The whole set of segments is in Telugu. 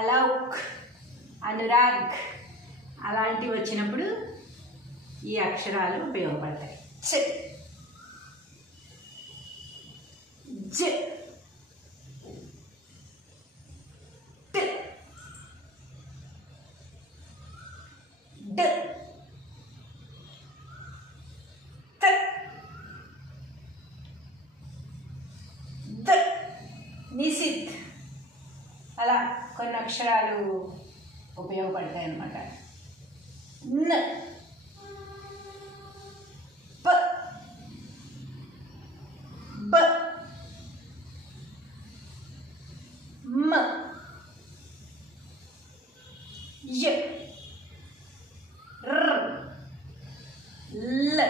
అలౌక్, అనురాగ్ అలాంటివి వచ్చినప్పుడు ఈ అక్షరాలు ఉపయోగపడతాయి. చ, జ, ట, డ, త, ద, నిసిత్ అలా కొన్ని అక్షరాలు ఉపయోగపడతాయి అన్నమాట. న, ప, బ, మ, య, ర్, ల,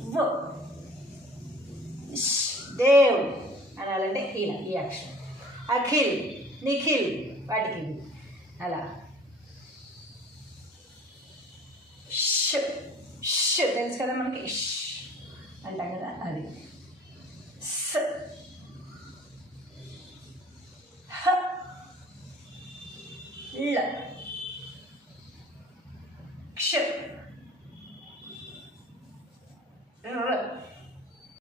వ, ష్. దేవ్ అనాలంటే ఇలా ఈ అక్షరం. అఖిల్, నిఖిల్ వాటికి అలా. ష్, ష్ తెలుసు కదా మనకి, ష్ అంటాం కదా అది. స, హ, ల,